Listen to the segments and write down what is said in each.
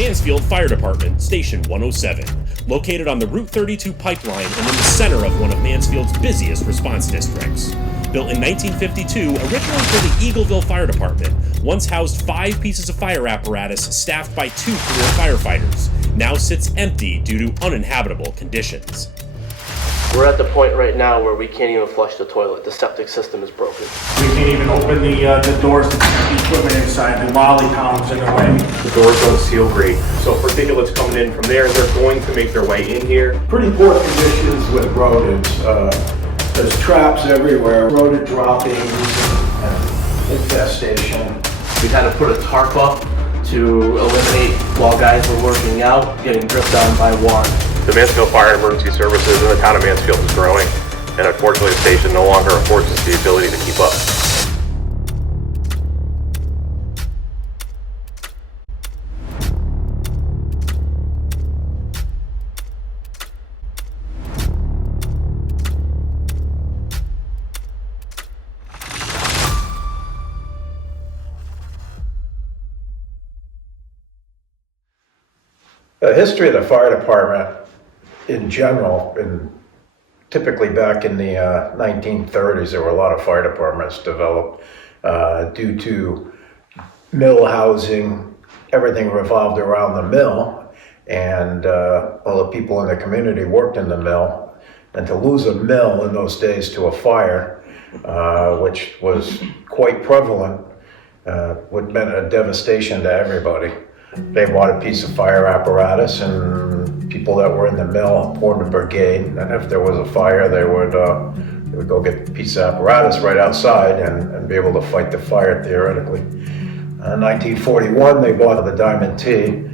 Mansfield Fire Department Station 107, located on the Route 32 pipeline and in the center of one of Mansfield's busiest response districts. Built in 1952, originally for the Eagleville Fire Department, once housed 5 pieces of fire apparatus staffed by 2 career firefighters, now sits empty due to uninhabitable conditions. We're at the point right now where we can't even flush the toilet. The septic system is broken. We can't even open the doors to the equipment inside. The lolly pounds in the way. The doors don't seal great. So particulates coming in from there, they're going to make their way in here. Pretty poor conditions with rodents. There's traps everywhere, rodent droppings and infestation. We had to put a tarp up to eliminate while guys were working out, getting dripped on by water. The Mansfield Fire and Emergency Services in the town of Mansfield is growing, and unfortunately the station no longer affords us the ability to keep up. The history of the fire department in general, typically back in the 1930s, there were a lot of fire departments developed due to mill housing. Everything revolved around the mill, and all the people in the community worked in the mill. And to lose a mill in those days to a fire, which was quite prevalent, would have been a devastation to everybody. They bought a piece of fire apparatus, and people that were in the mill formed a brigade, and if there was a fire, they would go get the piece of apparatus right outside and be able to fight the fire theoretically. In 1941, they bought the Diamond T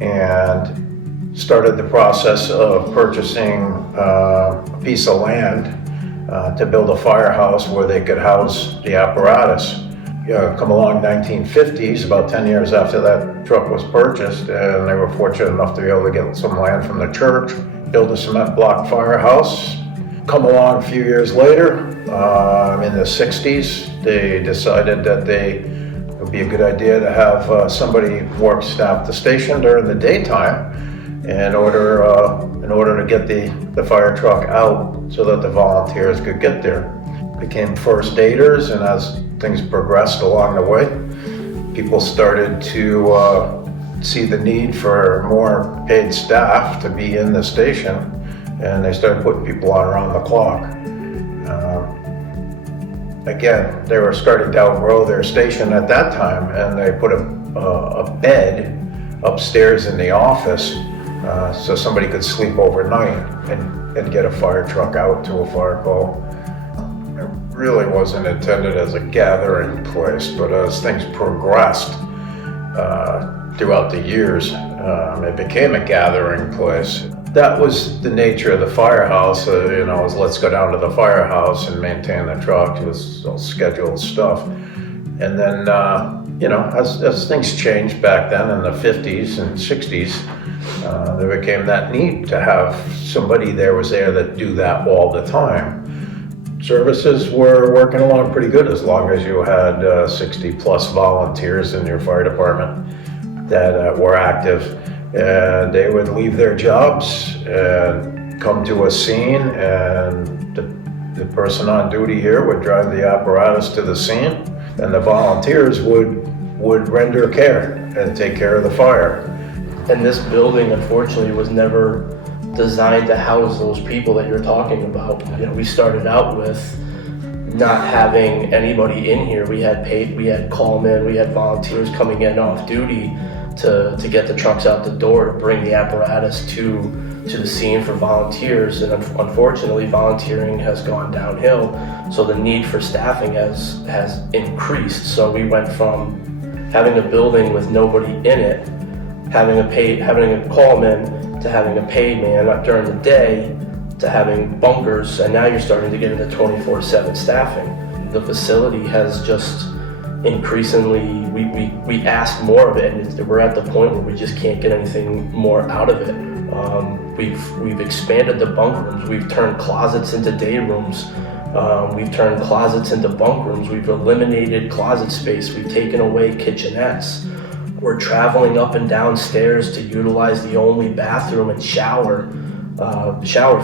and started the process of purchasing a piece of land to build a firehouse where they could house the apparatus. Come along 1950s, about 10 years after that truck was purchased, and they were fortunate enough to be able to get some land from the church, build a cement block firehouse. Come along a few years later, in the 60s, they decided that it would be a good idea to have somebody staff the station during the daytime in order to get the fire truck out so that the volunteers could get there. Became first aiders, and as things progressed along the way, people started to see the need for more paid staff to be in the station, and they started putting people on around the clock. Again, they were starting to outgrow their station at that time, and they put a bed upstairs in the office so somebody could sleep overnight and get a fire truck out to a fire call. Really wasn't intended as a gathering place, but as things progressed throughout the years, it became a gathering place. That was the nature of the firehouse. Was let's go down to the firehouse and maintain the truck. It was all scheduled stuff. And then, as things changed back then in the 50s and 60s, there became that need to have somebody there that do that all the time. Services were working along pretty good as long as you had 60 plus volunteers in your fire department that were active, and they would leave their jobs and come to a scene, and the person on duty here would drive the apparatus to the scene, and the volunteers would render care and take care of the fire. And this building, unfortunately, was never designed to house those people that you're talking about. We started out with not having anybody in here. We had callmen, we had volunteers coming in off duty to get the trucks out the door, to bring the apparatus to the scene for volunteers. And unfortunately, volunteering has gone downhill, so the need for staffing has increased. So we went from having a building with nobody in it, having a callman, to having a paid man during the day, to having bunkers, and now you're starting to get into 24/7 staffing. The facility has just increasingly, we ask more of it, and we're at the point where we just can't get anything more out of it. We've expanded the bunk rooms, we've turned closets into day rooms, we've turned closets into bunk rooms, we've eliminated closet space, we've taken away kitchenettes. we're traveling up and down stairs to utilize the only bathroom and shower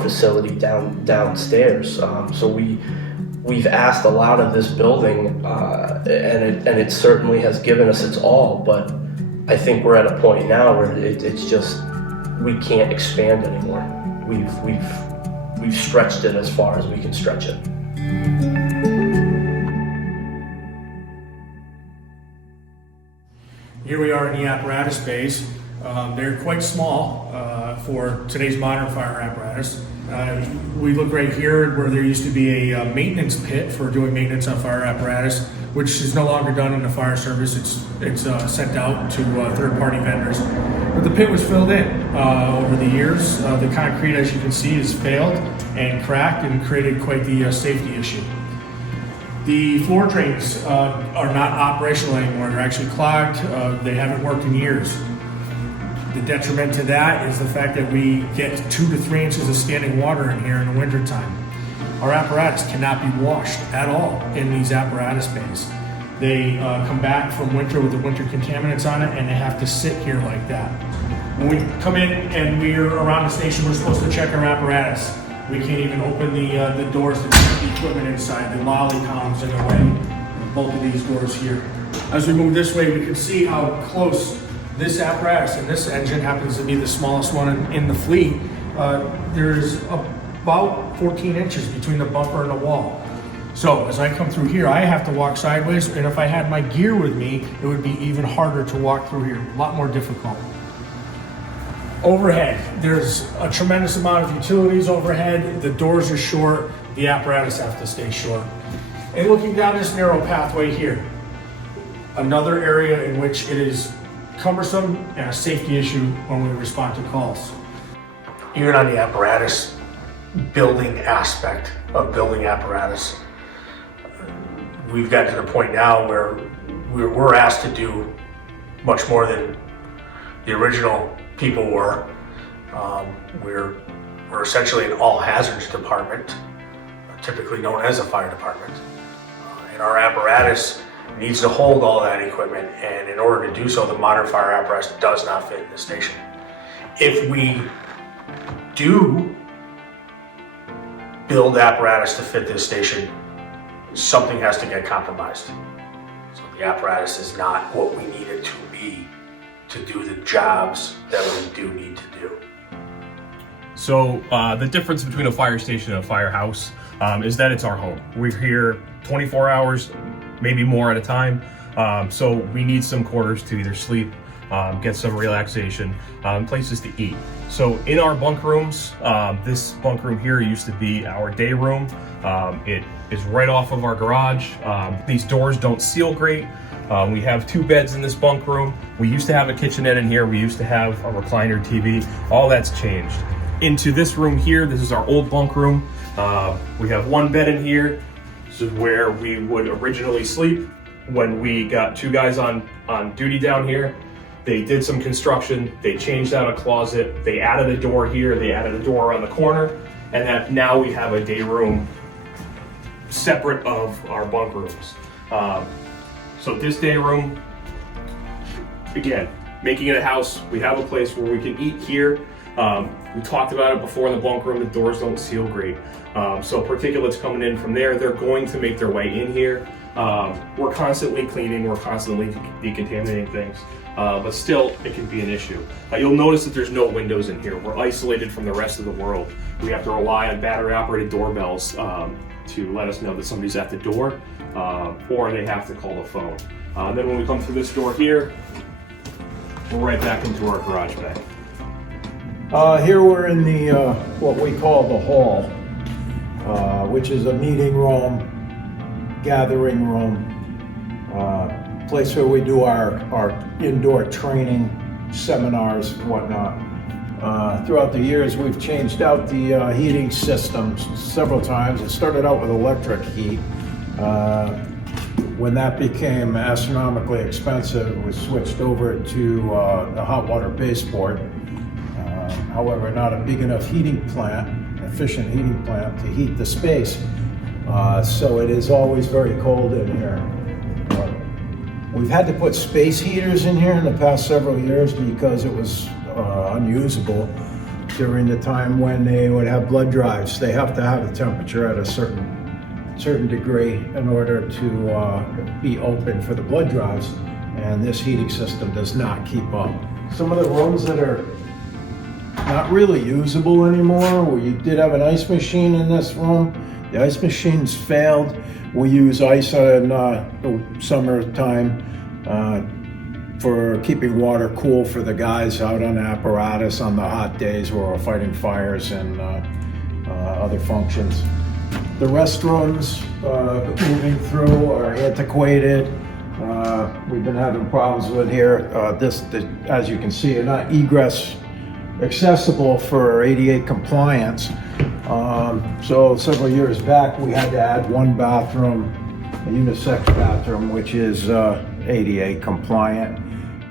facility downstairs. So we've asked a lot of this building, and it certainly has given us its all. But I think we're at a point now where it's just we can't expand anymore. We've stretched it as far as we can stretch it. Here we are in the apparatus bays. They're quite small for today's modern fire apparatus. We look right here where there used to be a maintenance pit for doing maintenance on fire apparatus, which is no longer done in the fire service. It's sent out to third-party vendors. But the pit was filled in over the years. The concrete, as you can see, has failed and cracked and created quite the safety issue. The floor drains are not operational anymore. They're actually clogged. They haven't worked in years. The detriment to that is the fact that we get 2 to 3 inches of standing water in here in the wintertime. Our apparatus cannot be washed at all in these apparatus bays. They come back from winter with the winter contaminants on it, and they have to sit here like that. When we come in and we're around the station, we're supposed to check our apparatus. We can't even open the doors to keep the equipment inside. The lolly columns in the way, both of these doors here. As we move this way, we can see how close this apparatus and this engine happens to be the smallest one in the fleet. There's about 14 inches between the bumper and the wall. So as I come through here, I have to walk sideways, and if I had my gear with me, it would be even harder to walk through here, a lot more difficult. Overhead, there's a tremendous amount of utilities overhead. The doors are short, the apparatus have to stay short. And looking down this narrow pathway here, another area in which it is cumbersome and a safety issue when we respond to calls. Even on the apparatus building aspect of building apparatus, we've gotten to the point now where we're asked to do much more than the original people were. We're essentially an all hazards department, typically known as a fire department. And our apparatus needs to hold all that equipment, and in order to do so, the modern fire apparatus does not fit in the station. If we do build apparatus to fit this station, something has to get compromised. So the apparatus is not what we need it to be to do the jobs that we do need to do. So the difference between a fire station and a firehouse is that it's our home. We're here 24 hours, maybe more at a time. So we need some quarters to either sleep, get some relaxation, places to eat. So in our bunk rooms, this bunk room here used to be our day room. It is right off of our garage. These doors don't seal great. We have 2 beds in this bunk room. We used to have a kitchenette in here. We used to have a recliner TV. All that's changed. Into this room here, this is our old bunk room. We have 1 bed in here. This is where we would originally sleep when we got 2 guys on duty down here. They did some construction, they changed out a closet, they added a door here, they added a door around the corner, and that now we have a day room separate of our bunk rooms. So this day room, again, making it a house, we have a place where we can eat here. We talked about it before in the bunk room, the doors don't seal great. So particulates coming in from there, they're going to make their way in here. We're constantly cleaning, we're constantly decontaminating things, but still it can be an issue. You'll notice that there's no windows in here. We're isolated from the rest of the world. We have to rely on battery operated doorbells to let us know that somebody's at the door, or they have to call the phone. Then when we come through this door here, we're right back into our garage bay. Here we're in the what we call the hall, which is a meeting room, gathering room, place where we do our indoor training, seminars, and whatnot. Throughout the years, we've changed out the heating systems several times. It started out with electric heat. When that became astronomically expensive, we switched over to the hot water baseboard. However, not a big enough heating plant, efficient heating plant to heat the space. So it is always very cold in here. We've had to put space heaters in here in the past several years because it was unusable during the time when they would have blood drives. They have to have the temperature at a certain degree in order to be open for the blood drives, and this heating system does not keep up. Some of the rooms that are not really usable anymore, we did have an ice machine in this room. The ice machine's failed. We use ice in the summertime for keeping water cool for the guys out on the apparatus on the hot days where we're fighting fires and other functions. The restrooms moving through are antiquated. We've been having problems with here. As you can see, are not egress accessible for ADA compliance. So several years back, we had to add one bathroom, a unisex bathroom, which is ADA compliant.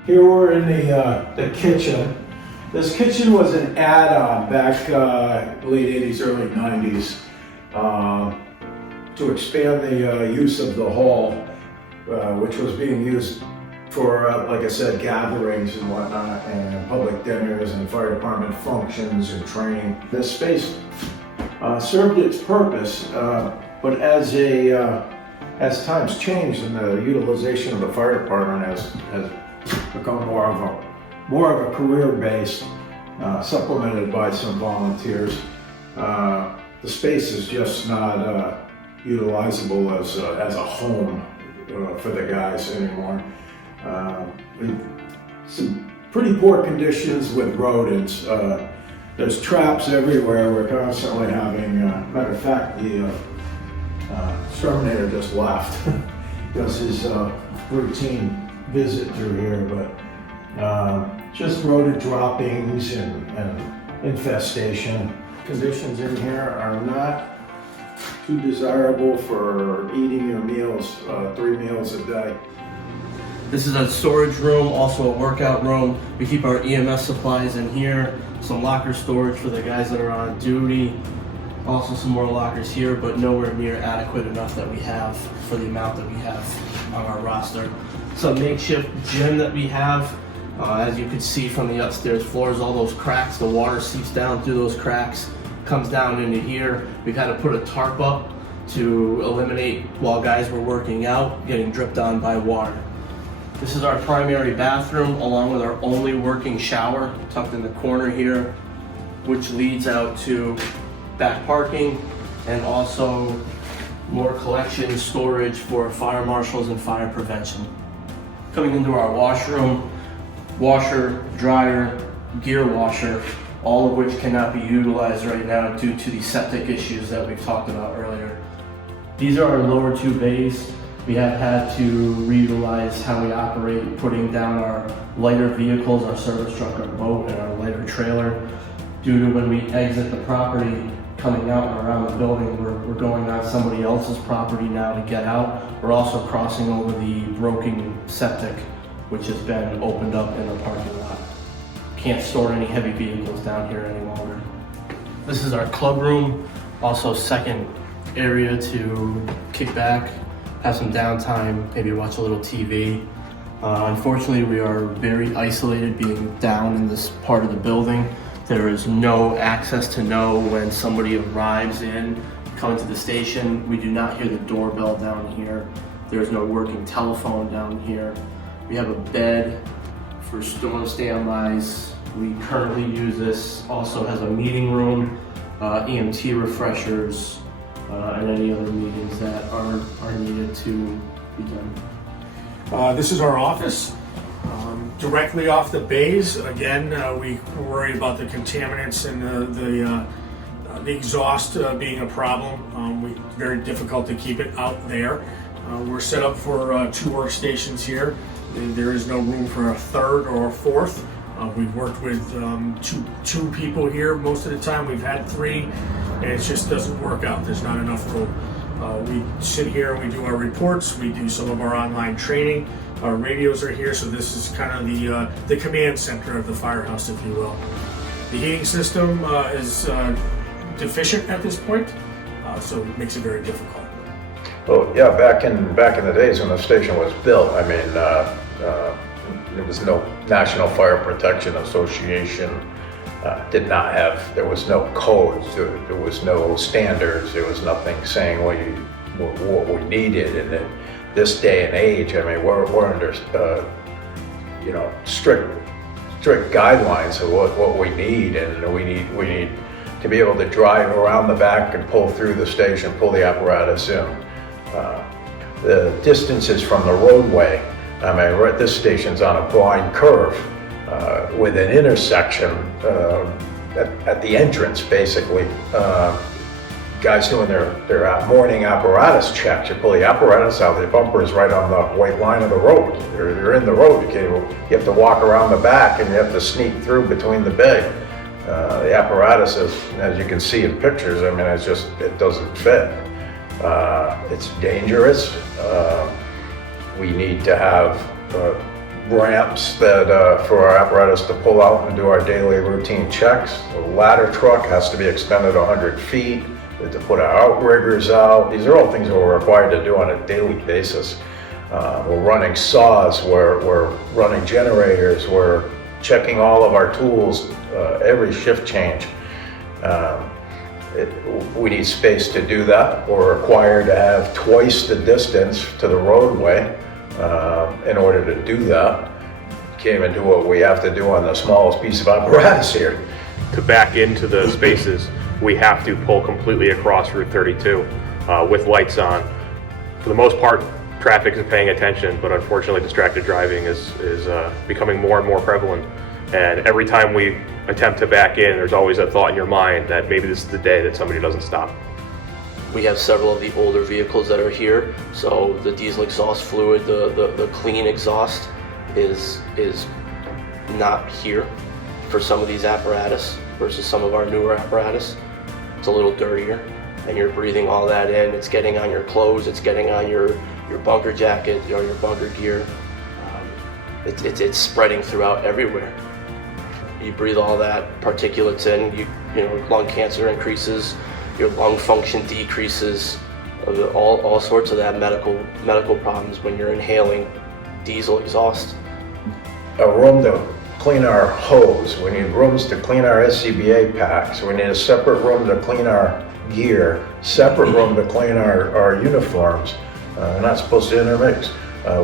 Here we're in the kitchen. This kitchen was an add-on back late 80s, early 90s to expand the use of the hall, which was being used for, like I said, gatherings and whatnot, and public dinners and fire department functions and training. This space served its purpose, but as times changed and the utilization of the fire department has become more of a career base, supplemented by some volunteers, the space is just not utilizable as a home for the guys anymore. Some pretty poor conditions with rodents. There's traps everywhere. We're constantly having, matter of fact, the exterminator just left. Does his routine visit through here, but just rodent droppings and infestation. Conditions in here are not too desirable for eating your meals, 3 meals a day. This is a storage room, also a workout room. We keep our EMS supplies in here, some locker storage for the guys that are on duty. Also some more lockers here, but nowhere near adequate enough that we have for the amount that we have on our roster. Some makeshift gym that we have. As you can see from the upstairs floors, all those cracks, the water seeps down through those cracks, comes down into here. We've had to put a tarp up to eliminate, while guys were working out, getting dripped on by water. This is our primary bathroom, along with our only working shower, tucked in the corner here, which leads out to back parking and also more collection storage for fire marshals and fire prevention. Coming into our washroom, washer, dryer, gear washer, all of which cannot be utilized right now due to the septic issues that we've talked about earlier. These are our lower 2 bays. We have had to reutilize how we operate, putting down our lighter vehicles, our service truck, our boat, and our lighter trailer. Due to when we exit the property, coming out and around the building, we're going on somebody else's property now to get out. We're also crossing over the broken septic, which has been opened up in the parking lot. Can't store any heavy vehicles down here any longer. This is our club room, also second area to kick back, have some downtime, maybe watch a little TV. Unfortunately, we are very isolated being down in this part of the building. There is no access to know when somebody arrives in, coming to the station. We do not hear the doorbell down here. There is no working telephone down here. We have a bed for storm standbys. We currently use this, also has a meeting room, EMT refreshers, and any other meetings that are needed to be done. This is our office, directly off the bays. Again, we worry about the contaminants and the exhaust being a problem. Very difficult to keep it out there. We're set up for 2 workstations here. There is no room for a 3rd or a 4th. We've worked with two people here most of the time. We've had 3, and it just doesn't work out. There's not enough room. We sit here and we do our reports. We do some of our online training. Our radios are here, so this is kind of the command center of the firehouse, if you will. The heating system is deficient at this point, so it makes it very difficult. Well, yeah, back in the days when the station was built, I mean, there was no National Fire Protection Association. There was no codes, there was no standards, there was nothing saying what we needed. And in this day and age, I mean, we're under, strict guidelines of what we need, and we need to be able to drive around the back and pull through the station, pull the apparatus in. The distances from the roadway, I mean, this station's on a blind curve with an intersection at the entrance, basically. Guys doing their morning apparatus checks. You pull the apparatus out, the bumper is right on the white line of the road. You're in the road. You have to walk around the back, and you have to sneak through between the bay. The apparatus, as you can see in pictures, I mean, it doesn't fit. It's dangerous. We need to have ramps that for our apparatus to pull out and do our daily routine checks. The ladder truck has to be extended 100 feet. We have to put our outriggers out. These are all things that we're required to do on a daily basis. We're running saws, we're running generators, we're checking all of our tools every shift change. We need space to do that. We're required to have twice the distance to the roadway in order to do that. Can't even do what we have to do on the smallest piece of apparatus here. To back into the spaces, we have to pull completely across Route 32 with lights on. For the most part, traffic is paying attention, but unfortunately distracted driving is becoming more and more prevalent. And every time we attempt to back in, there's always a thought in your mind that maybe this is the day that somebody doesn't stop. We have several of the older vehicles that are here, so the diesel exhaust fluid, the clean exhaust is not here for some of these apparatus versus some of our newer apparatus. It's a little dirtier, and you're breathing all that in. It's getting on your clothes, it's getting on your bunker jacket or your bunker gear. It's spreading throughout everywhere. You breathe all that particulates in, lung cancer increases, your lung function decreases, all sorts of that medical problems when you're inhaling diesel exhaust. A room to clean our hose, we need rooms to clean our SCBA packs, we need a separate room to clean our gear, separate room to clean our uniforms. They're not supposed to intermix.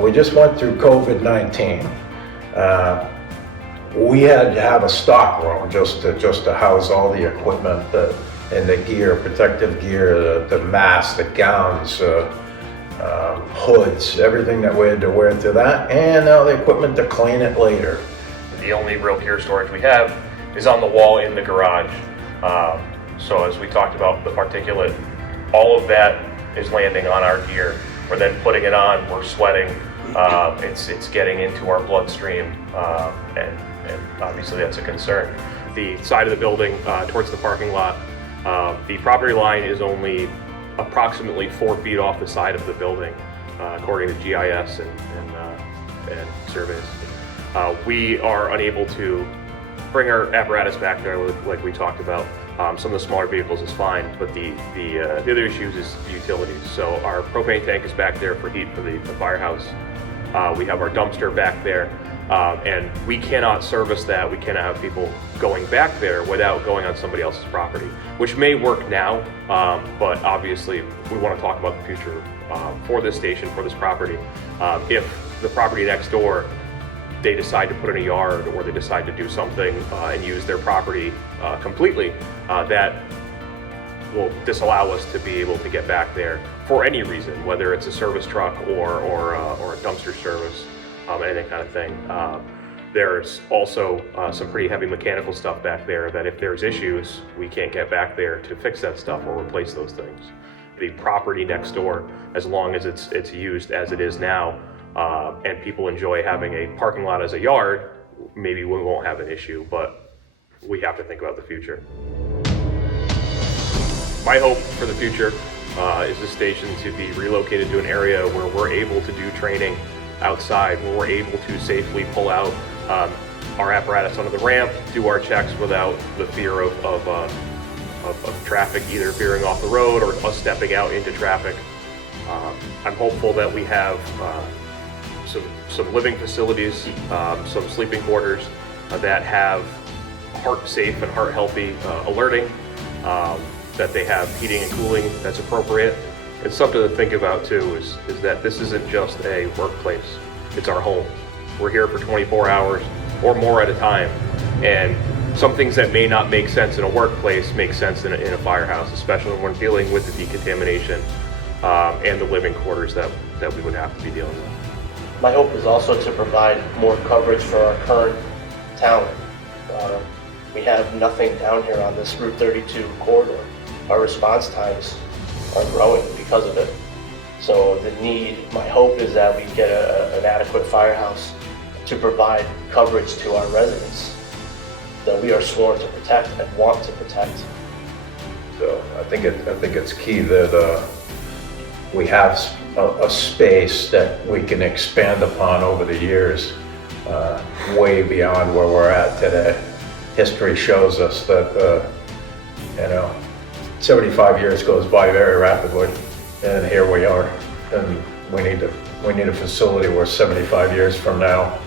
We just went through COVID-19. We had to have a stock room just to house all the equipment and the gear, protective gear, the masks, the gowns, hoods, everything that we had to wear through that, and now the equipment to clean it later. The only real gear storage we have is on the wall in the garage. So as we talked about the particulate, all of that is landing on our gear. We're then putting it on, we're sweating, it's getting into our bloodstream, and obviously that's a concern. The side of the building towards the parking lot, the property line is only approximately 4 feet off the side of the building, according to GIS and surveys. We are unable to bring our apparatus back there like we talked about. Some of the smaller vehicles is fine, but the other issues is the utilities. So our propane tank is back there for heat for the firehouse. We have our dumpster back there, and we cannot service that. We cannot have people going back there without going on somebody else's property, which may work now, but obviously we want to talk about the future for this station, for this property. If the property next door, they decide to put in a yard or they decide to do something and use their property completely, that will disallow us to be able to get back there for any reason, whether it's a service truck or a dumpster service, any kind of thing. There's also some pretty heavy mechanical stuff back there that if there's issues, we can't get back there to fix that stuff or replace those things. The property next door, as long as it's used as it is now, and people enjoy having a parking lot as a yard, maybe we won't have an issue, but we have to think about the future. My hope for the future is the station to be relocated to an area where we're able to do training outside, where we're able to safely pull out our apparatus onto the ramp, do our checks without the fear of traffic either veering off the road or us stepping out into traffic. I'm hopeful that we have some living facilities, some sleeping quarters that have heart safe and heart healthy alerting, that they have heating and cooling that's appropriate. And something to think about too is that this isn't just a workplace, it's our home. We're here for 24 hours or more at a time. And some things that may not make sense in a workplace make sense in a firehouse, especially when we're dealing with the decontamination and the living quarters that we would have to be dealing with. My hope is also to provide more coverage for our current talent. We have nothing down here on this Route 32 corridor. Our response times are growing because of it. So the need, my hope is that we get an adequate firehouse to provide coverage to our residents that we are sworn to protect and want to protect. So I think it's key that we have a space that we can expand upon over the years, way beyond where we're at today. History shows us that 75 years goes by very rapidly, and here we are. And we need a facility where 75 years from now,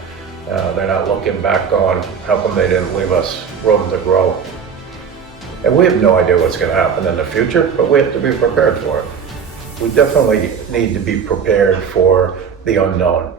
they're not looking back on how come they didn't leave us room to grow. And we have no idea what's going to happen in the future, but we have to be prepared for it. We definitely need to be prepared for the unknown.